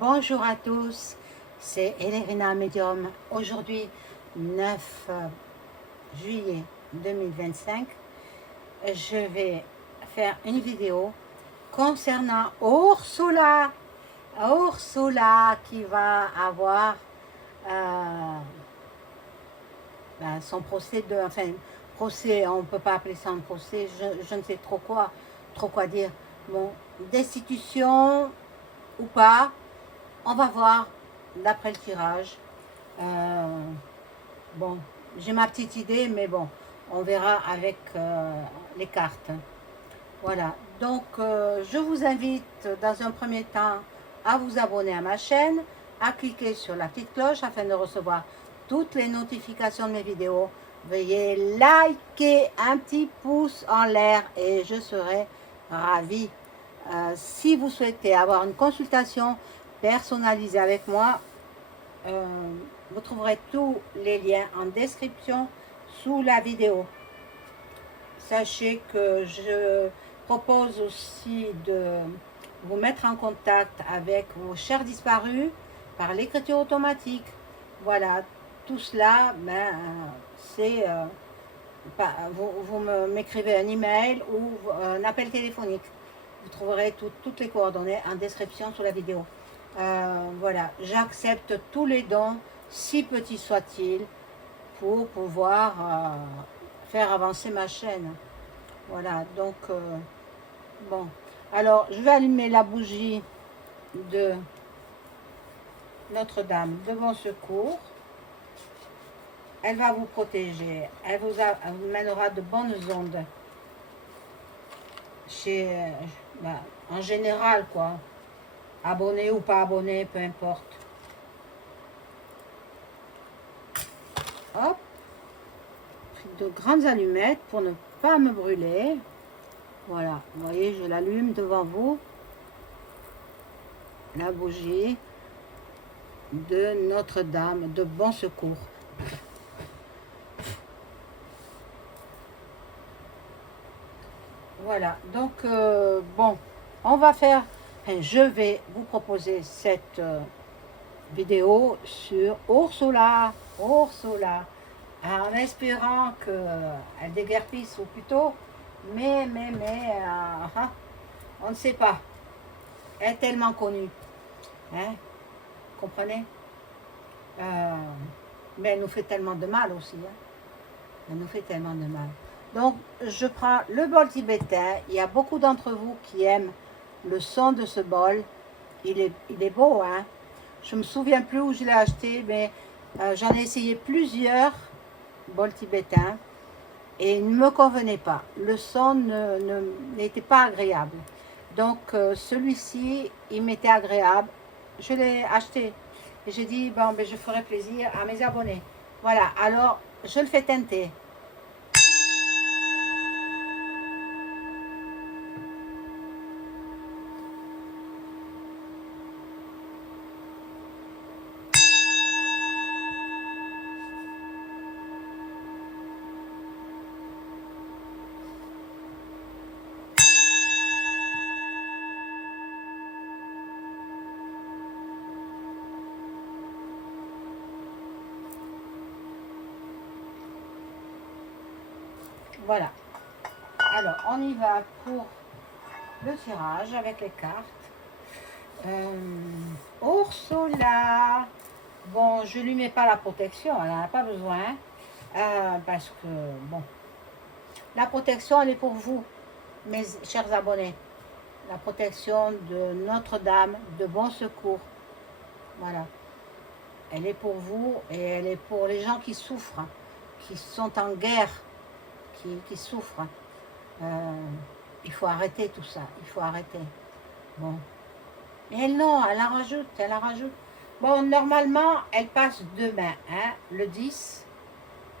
Bonjour à tous, c'est Elérina Medium. Aujourd'hui, 9 juillet 2025, je vais faire une vidéo concernant Ursula. Ursula qui va avoir son procès procès, on ne peut pas appeler ça un procès, je ne sais trop quoi dire. Bon, destitution ou pas, on va voir d'après le tirage. Bon, j'ai ma petite idée, mais bon, on verra avec les cartes. Voilà, donc je vous invite dans un premier temps à vous abonner à ma chaîne, à cliquer sur la petite cloche afin de recevoir toutes les notifications de mes vidéos. Veuillez liker, un petit pouce en l'air et je serai ravie. Si vous souhaitez avoir une consultation personnalisée avec moi, vous trouverez tous les liens en description sous la vidéo. Sachez que je propose aussi de vous mettre en contact avec vos chers disparus par l'écriture automatique. Voilà, tout cela, c'est vous m'écrivez un email ou un appel téléphonique. Vous trouverez toutes les coordonnées en description sous la vidéo. Voilà, j'accepte tous les dons, si petits soient-ils, pour pouvoir faire avancer ma chaîne. Voilà, donc, bon. Alors, je vais allumer la bougie de Notre-Dame de Bon Secours. Elle va vous protéger. Elle vous mènera de bonnes ondes. En général, quoi. Abonné ou pas abonné, peu importe. Hop. De grandes allumettes pour ne pas me brûler. Voilà, vous voyez, je l'allume devant vous. La bougie de Notre-Dame de Bon Secours. Voilà, donc bon, on va faire, je vais vous proposer cette vidéo sur Ursula, en espérant qu'elle déguerpisse ou plutôt, mais on ne sait pas, elle est tellement connue, hein, comprenez, mais elle nous fait tellement de mal aussi, hein. Elle nous fait tellement de mal. Donc, je prends le bol tibétain. Il y a beaucoup d'entre vous qui aiment le son de ce bol. Il est beau, hein. Je ne me souviens plus où je l'ai acheté, mais j'en ai essayé plusieurs bols tibétains et il ne me convenait pas. Le son n'était pas agréable. Donc, celui-ci, il m'était agréable. Je l'ai acheté et j'ai dit, bon, je ferai plaisir à mes abonnés. Voilà, alors, je le fais teinter. Voilà. Alors, on y va pour le tirage avec les cartes. Ursula. Bon, je lui mets pas la protection, elle n'en a pas besoin. Parce que, bon, la protection, elle est pour vous, mes chers abonnés. La protection de Notre-Dame de Bon Secours. Voilà. Elle est pour vous et elle est pour les gens qui souffrent, qui sont en guerre, qui souffrent. Il faut arrêter tout ça, il faut arrêter. Bon. Et non, elle en rajoute, elle en rajoute. Bon, normalement, elle passe demain, hein, le 10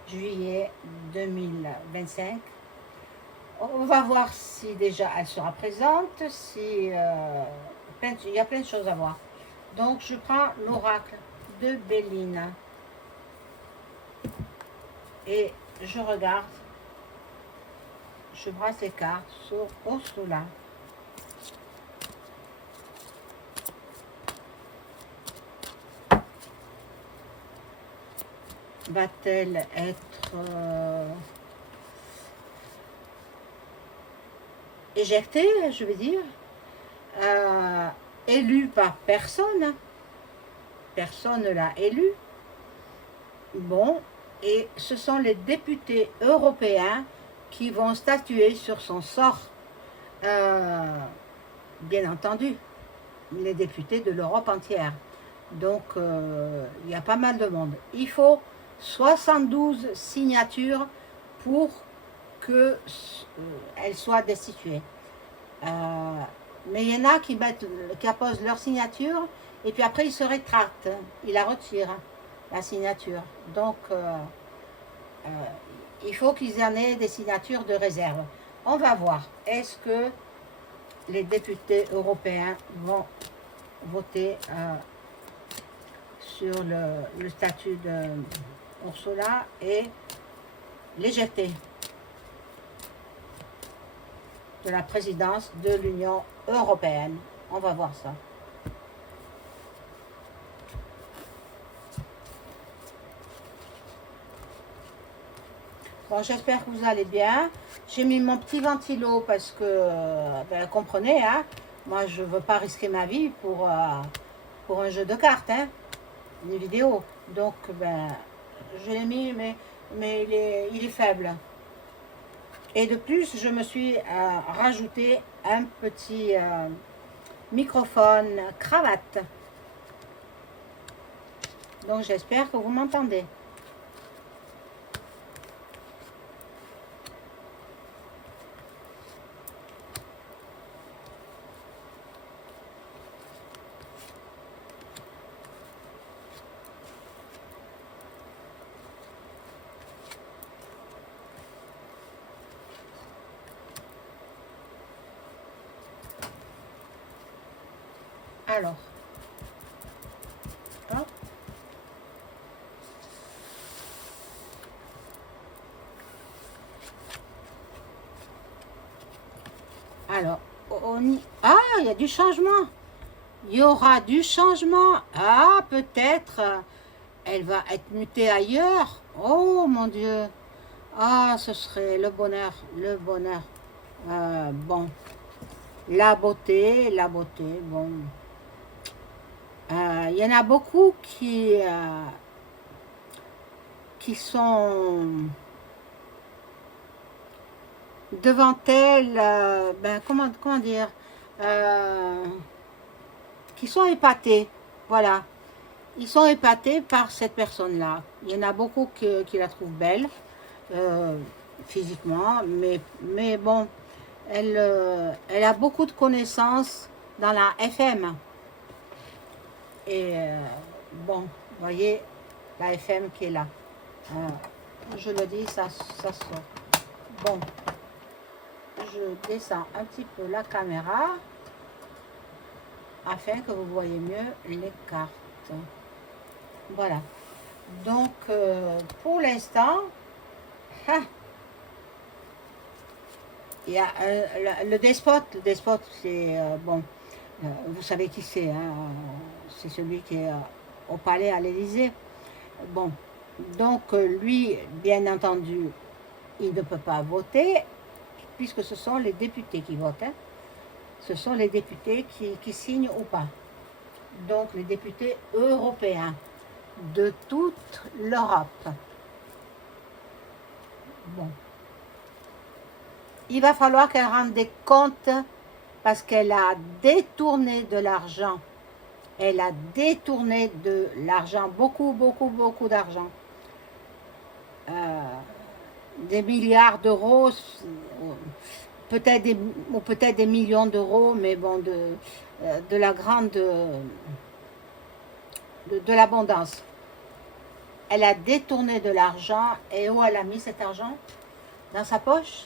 juillet 2025. On va voir si déjà elle sera présente, si il y a plein de choses à voir. Donc, je prends l'oracle de Béline et je regarde. Je brasse les cartes sur Ursula. va-t-elle être éjectée, je veux dire, élue par personne. Personne ne l'a élue. Bon, et ce sont les députés européens qui vont statuer sur son sort. Bien entendu, les députés de l'Europe entière. Donc, il y a pas mal de monde. Il faut 72 signatures pour qu'elle soit destituée. Mais il y en a qui apposent leur signature et puis après ils se rétractent. Ils la retirent, la signature. Donc, il faut qu'ils en aient des signatures de réserve. On va voir. Est-ce que les députés européens vont voter sur le statut de Ursula et l'éjecter de la présidence de l'Union européenne. On va voir ça. Bon, j'espère que vous allez bien. J'ai mis mon petit ventilo parce que, ben, comprenez, hein, moi je ne veux pas risquer ma vie pour un jeu de cartes, hein, une vidéo. Donc, ben, je l'ai mis, mais il est faible. Et de plus, je me suis rajouté un petit microphone cravate. Donc, j'espère que vous m'entendez. Alors, hop. Alors, ah, il y a du changement. Il y aura du changement. Ah, peut-être elle va être mutée ailleurs. Oh mon Dieu. Ah, ce serait le bonheur, le bonheur. Bon, la beauté, bon. Il y en a beaucoup qui sont devant elle, ben, comment dire, qui sont épatés, voilà. Ils sont épatés par cette personne-là. Il y en a beaucoup qui la trouvent belle, physiquement, mais bon, elle a beaucoup de connaissances dans la FM. Et bon, vous voyez, la FM qui est là. Je le dis, ça sort. Bon, je descends un petit peu la caméra afin que vous voyez mieux les cartes. Voilà. Donc, pour l'instant, il y a le despote. Le despote, c'est, bon, vous savez qui c'est, hein, c'est celui qui est au palais à l'Élysée. Bon, donc lui, bien entendu, il ne peut pas voter, puisque ce sont les députés qui votent. Hein. Ce sont les députés qui signent ou pas. Donc les députés européens de toute l'Europe. Bon. Il va falloir qu'elle rende des comptes parce qu'elle a détourné de l'argent. Elle a détourné de l'argent, beaucoup d'argent. Des milliards d'euros, peut-être des millions d'euros, mais bon, de la grande, de l'abondance. Elle a détourné de l'argent et où elle a mis cet argent? Dans sa poche?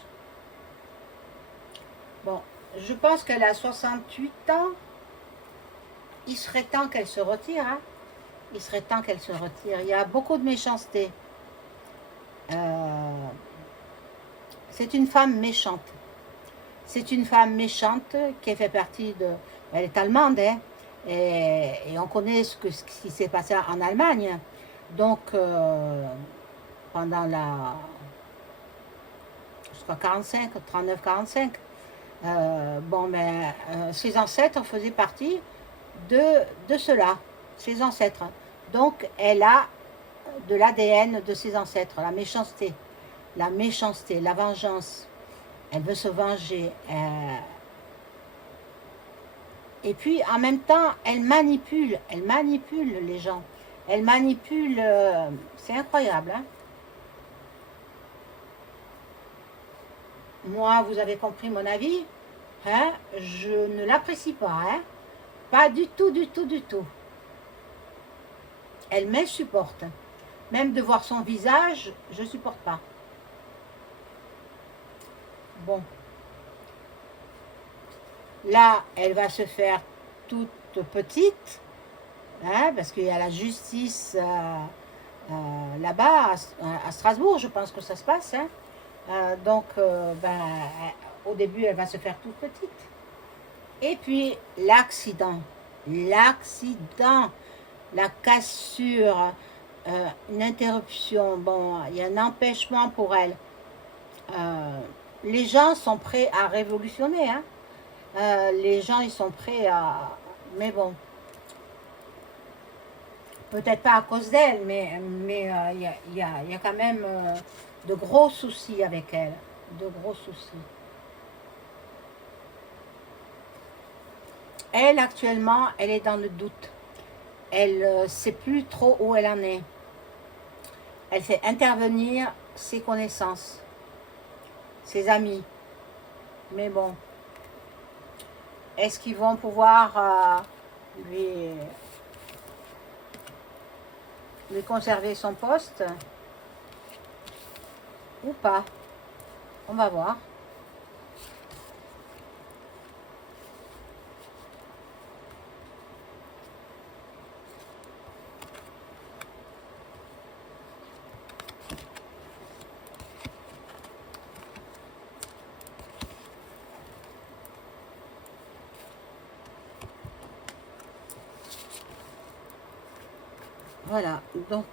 Bon, je pense qu'elle a 68 ans. Il serait temps qu'elle se retire. Hein? Il serait temps qu'elle se retire. Il y a beaucoup de méchanceté. C'est une femme méchante. C'est une femme méchante qui fait partie de... Elle est allemande, hein, et on connaît ce qui s'est passé en Allemagne. Donc, pendant la, je crois 45, 39, 45, bon, mais ses ancêtres faisaient partie de cela, ses ancêtres. Donc, elle a de l'ADN de ses ancêtres, la méchanceté, la vengeance. Elle veut se venger. Et puis, en même temps, elle manipule les gens. Elle manipule, c'est incroyable, hein. Moi, vous avez compris mon avis, hein, je ne l'apprécie pas, hein, pas du tout, du tout, du tout. Elle m'insupporte. Même de voir son visage, je ne supporte pas. Bon. Là, elle va se faire toute petite, hein, parce qu'il y a la justice là-bas, à Strasbourg, je pense que ça se passe. Hein. Donc, ben, au début, elle va se faire toute petite. Et puis, l'accident, la cassure, une interruption, bon, il y a un empêchement pour elle. Les gens sont prêts à révolutionner, hein. Les gens, ils sont prêts à... Mais bon, peut-être pas à cause d'elle, mais y a quand même de gros soucis avec elle. De gros soucis. Elle, actuellement, elle est dans le doute. Elle ne sait plus trop où elle en est. Elle fait intervenir ses connaissances, ses amis. Mais bon, est-ce qu'ils vont pouvoir lui conserver son poste ou pas? On va voir. Voilà, donc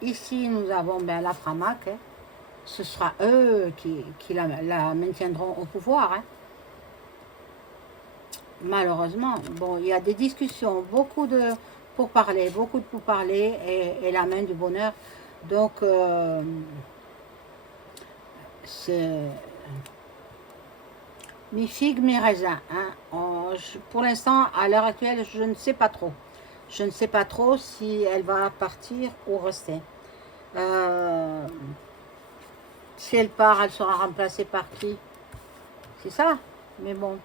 ici nous avons ben, la Framac, hein. Ce sera eux qui la maintiendront au pouvoir. Hein. Malheureusement, bon, il y a des discussions, beaucoup de pourparlers et la main du bonheur. Donc, c'est mi figue, mi raisin. Hein. Pour l'instant, à l'heure actuelle, je ne sais pas trop. Je ne sais pas trop si elle va partir ou rester. Si elle part, elle sera remplacée par qui? C'est ça. Mais bon,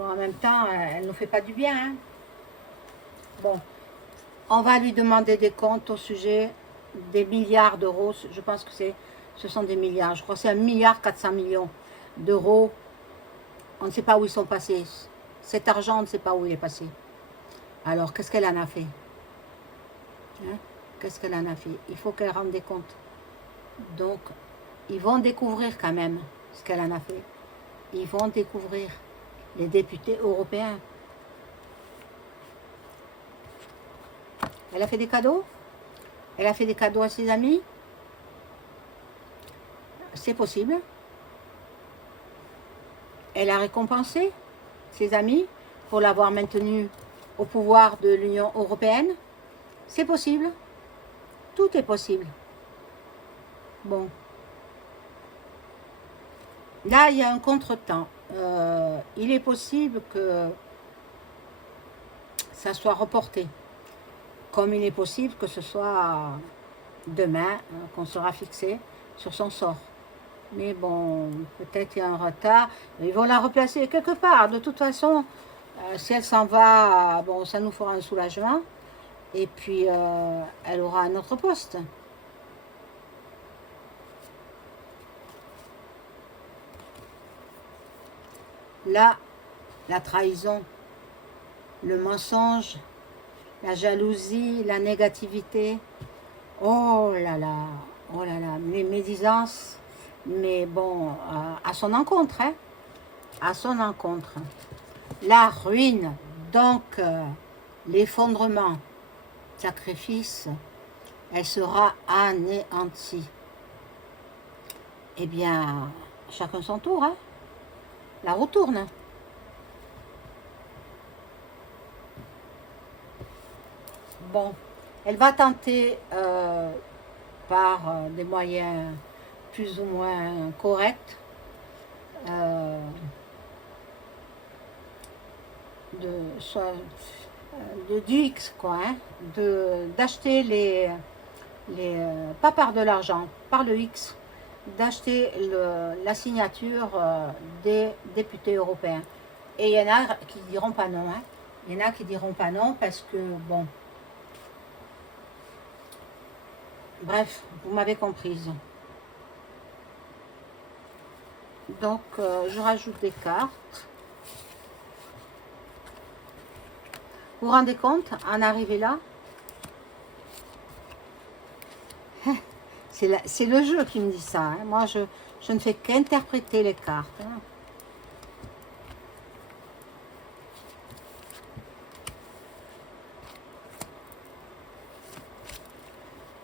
en même temps, elle ne nous fait pas du bien. Hein. Bon, on va lui demander des comptes au sujet des milliards d'euros. Je pense que ce sont des milliards. Je crois que c'est 1,4 milliard d'euros. On ne sait pas où ils sont passés. Cet argent, on ne sait pas où il est passé. Alors, qu'est-ce qu'elle en a fait? Hein? Qu'est-ce qu'elle en a fait? Il faut qu'elle rende des comptes. Donc, ils vont découvrir quand même ce qu'elle en a fait. Ils vont découvrir, les députés européens. Elle a fait des cadeaux? Elle a fait des cadeaux à ses amis? C'est possible. Elle a récompensé ses amis pour l'avoir maintenue au pouvoir de l'Union européenne. C'est possible. Tout est possible. Bon. Là, il y a un contretemps. Il est possible que ça soit reporté. Comme il est possible que ce soit demain qu'on sera fixé sur son sort. Mais bon, peut-être il y a un retard. Ils vont la replacer quelque part. De toute façon, si elle s'en va, bon, ça nous fera un soulagement. Et puis, elle aura un autre poste. Là, la trahison, le mensonge, la jalousie, la négativité. Oh là là, mes médisances. Mais bon, à son encontre, hein, à son encontre. La ruine, donc l'effondrement. sacrifice, elle sera anéantie. Eh bien, chacun son tour, hein. La roue tourne. Bon, elle va tenter par des moyens plus ou moins corrects du X, quoi, hein, d'acheter pas par de l'argent, par le X, d'acheter la signature des députés européens. Et il y en a qui diront pas non, hein. Il y en a qui diront pas non parce que, bon, bref, vous m'avez comprise. Donc, je rajoute des cartes. Vous vous rendez compte, en arriver là? C'est le jeu qui me dit ça, hein. Moi, je ne fais qu'interpréter les cartes, hein.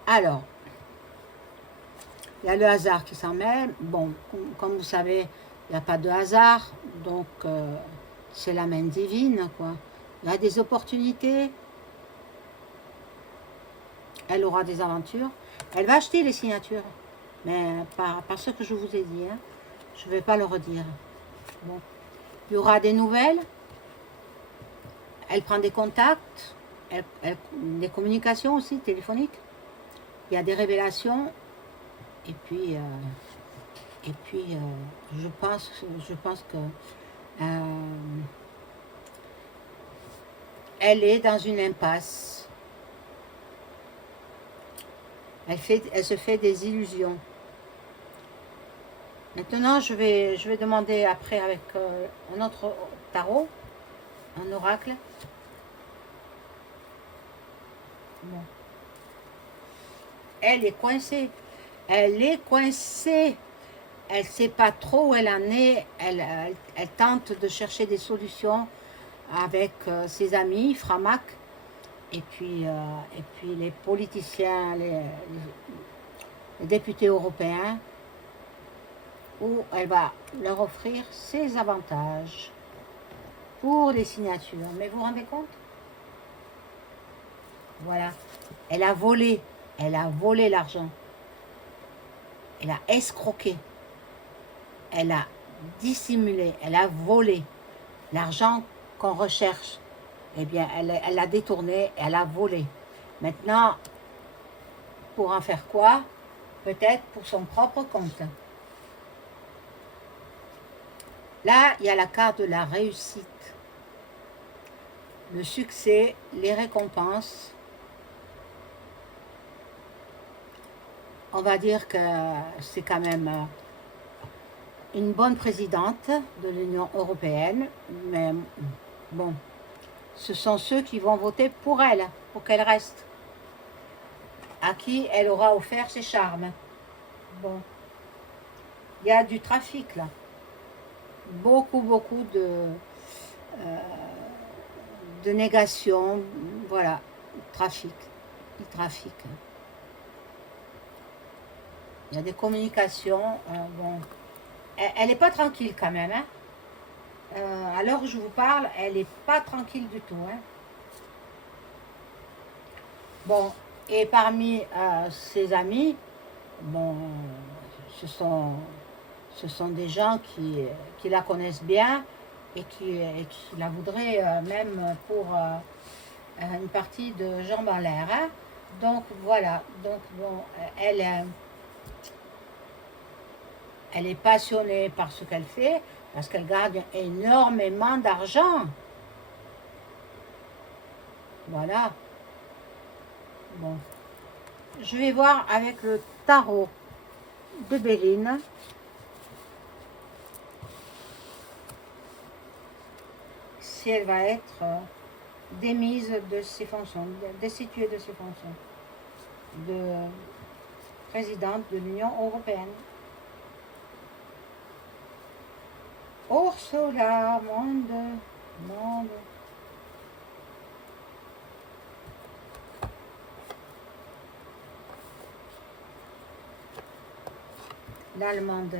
Alors, il y a le hasard qui s'en mêle. Bon, comme vous savez, il n'y a pas de hasard, donc c'est la main divine, quoi. Il y a des opportunités. Elle aura des aventures. Elle va acheter les signatures, mais par ce que je vous ai dit, hein. Je ne vais pas le redire. Bon. Il y aura des nouvelles. Elle prend des contacts, des communications aussi téléphoniques. Il y a des révélations. Et puis je pense que elle est dans une impasse. Elle se fait des illusions. Maintenant, je vais demander après avec un autre tarot, un oracle. Bon. Elle est coincée. Elle est coincée. Elle ne sait pas trop où elle en est. Elle tente de chercher des solutions avec ses amis, Framac, et puis les politiciens, les députés européens, où elle va leur offrir ses avantages pour les signatures. Mais vous vous rendez compte? Voilà. Elle a volé l'argent. Elle a escroqué. Elle a dissimulé. Elle a volé l'argent qu'on recherche. Eh bien, elle l'a détourné, elle a volé. Maintenant, pour en faire quoi? Peut-être pour son propre compte. Là, il y a la carte de la réussite. Le succès, les récompenses. On va dire que c'est quand même une bonne présidente de l'Union européenne. Mais bon, ce sont ceux qui vont voter pour elle, pour qu'elle reste. À qui elle aura offert ses charmes. Bon. Il y a du trafic là. Beaucoup de négation. Voilà. Trafic. Du trafic. Il y a des communications. Bon. Elle n'est pas tranquille quand même. Hein. À l'heure où je vous parle, elle n'est pas tranquille du tout. Hein. Bon. Et parmi ses amis, bon, ce sont des gens qui la connaissent bien et qui la voudraient même pour une partie de jambes en l'air. Hein. Donc voilà, donc bon, elle est passionnée par ce qu'elle fait parce qu'elle gagne énormément d'argent. Voilà. Bon. Je vais voir avec le tarot de Béline. Si elle va être démise de ses fonctions, destituée de ses fonctions de présidente de l'Union européenne. Ursula, monde. l'allemande.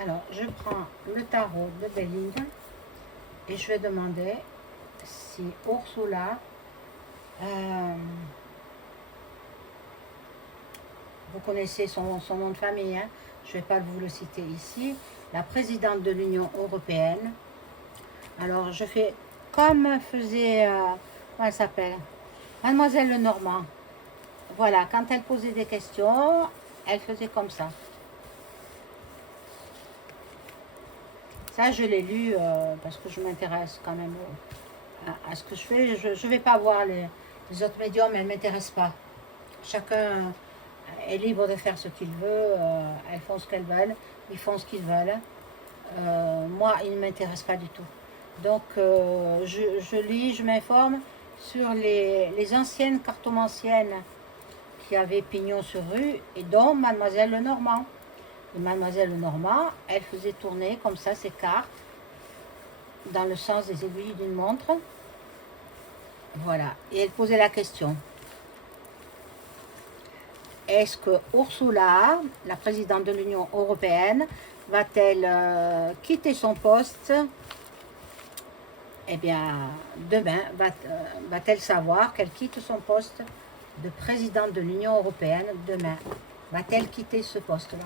Alors, je prends le tarot de Belling et je vais demander si Ursula, vous connaissez son nom de famille, hein, je ne vais pas vous le citer ici, la présidente de l'Union européenne. Alors, je fais comme faisait, comment elle s'appelle, Mademoiselle Lenormand. Voilà, quand elle posait des questions, elle faisait comme ça. Ça, je l'ai lu parce que je m'intéresse quand même à ce que je fais. Je ne vais pas voir les autres médiums, elles ne m'intéressent pas. Chacun est libre de faire ce qu'il veut. Elles font ce qu'elles veulent. Ils font ce qu'ils veulent. Moi, ils ne m'intéressent pas du tout. Donc, je lis, je m'informe sur les anciennes cartomanciennes qui avaient pignon sur rue, et dont Mademoiselle Lenormand. Et Mademoiselle Lenormand, elle faisait tourner comme ça ses cartes dans le sens des aiguilles d'une montre. Voilà. Et elle posait la question. Est-ce que Ursula, la présidente de l'Union européenne, va-t-elle quitter son poste? Eh bien, demain, va-t-elle savoir qu'elle quitte son poste de présidente de l'Union européenne demain? Va-t-elle quitter ce poste-là?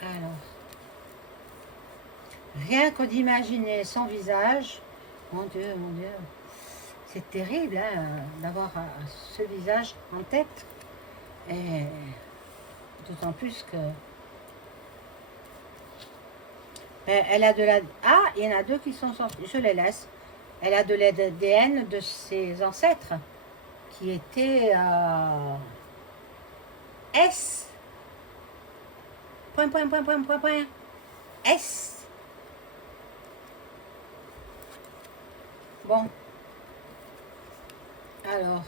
Alors, rien que d'imaginer son visage, mon Dieu, c'est terrible hein, d'avoir ce visage en tête. Et d'autant plus que elle a de la... Ah, il y en a deux qui sont sortis, je les laisse. Elle a de l'ADN de ses ancêtres qui étaient S. Point, point, point, point, point, point. S. Bon. Alors.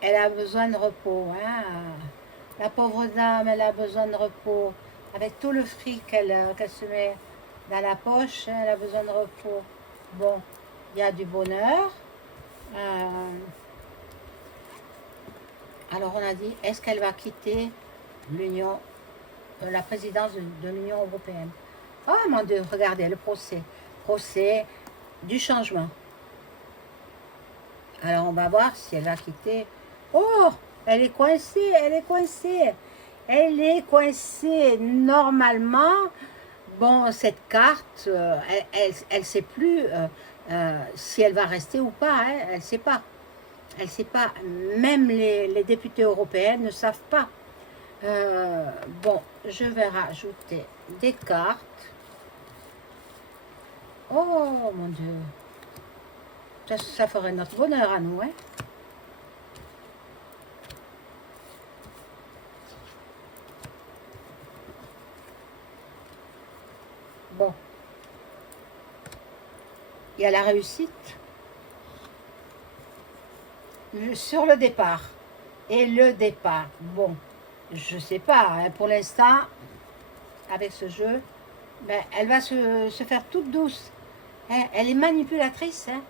Elle a besoin de repos. Hein. La pauvre dame, elle a besoin de repos. Avec tout le fric qu'elle se met dans la poche, elle a besoin de repos. Bon, il y a du bonheur. Alors on a dit, est-ce qu'elle va quitter l'Union, la présidence de l'Union européenne? Oh mon Dieu, regardez le procès. Procès du changement. Alors on va voir si elle va quitter. Oh, elle est coincée, elle est coincée. Elle est coincée. Normalement, bon, cette carte, elle ne sait plus si elle va rester ou pas. Hein, elle ne sait pas. Elle ne sait pas. Même les députés européens ne savent pas. Bon, je vais rajouter des cartes. Oh, mon Dieu. Ça ferait notre bonheur à nous, hein. Bon. Il y a la réussite sur le départ. Et le départ, bon, je sais pas, hein, pour l'instant, avec ce jeu, ben, elle va se faire toute douce. Hein, elle est manipulatrice, hein.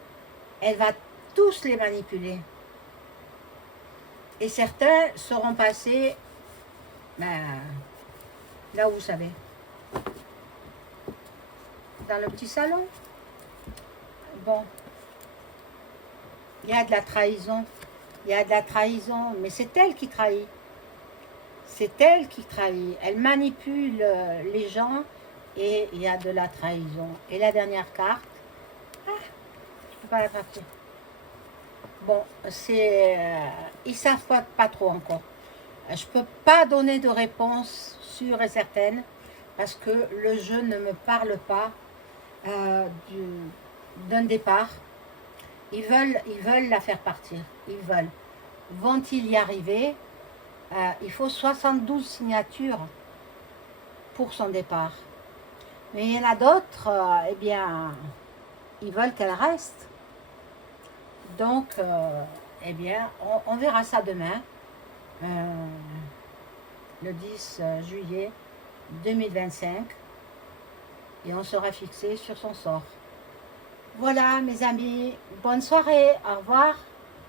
Elle va tous les manipuler. Et certains seront passés, ben, là où vous savez, dans le petit salon. Bon, il y a de la trahison. Il y a de la trahison, mais c'est elle qui trahit. C'est elle qui trahit. Elle manipule les gens et il y a de la trahison. Et la dernière carte, ah, je ne peux pas l'attraper. Bon, ils ne savent pas trop encore. Je ne peux pas donner de réponse sûre et certaine parce que le jeu ne me parle pas d'un départ. Ils veulent la faire partir. Ils veulent. Vont-ils y arriver? Il faut 72 signatures pour son départ. Mais il y en a d'autres, eh bien, ils veulent qu'elle reste. Donc, eh bien, on verra ça demain, le 10 juillet 2025, et on sera fixé sur son sort. Voilà, mes amis, bonne soirée, au revoir.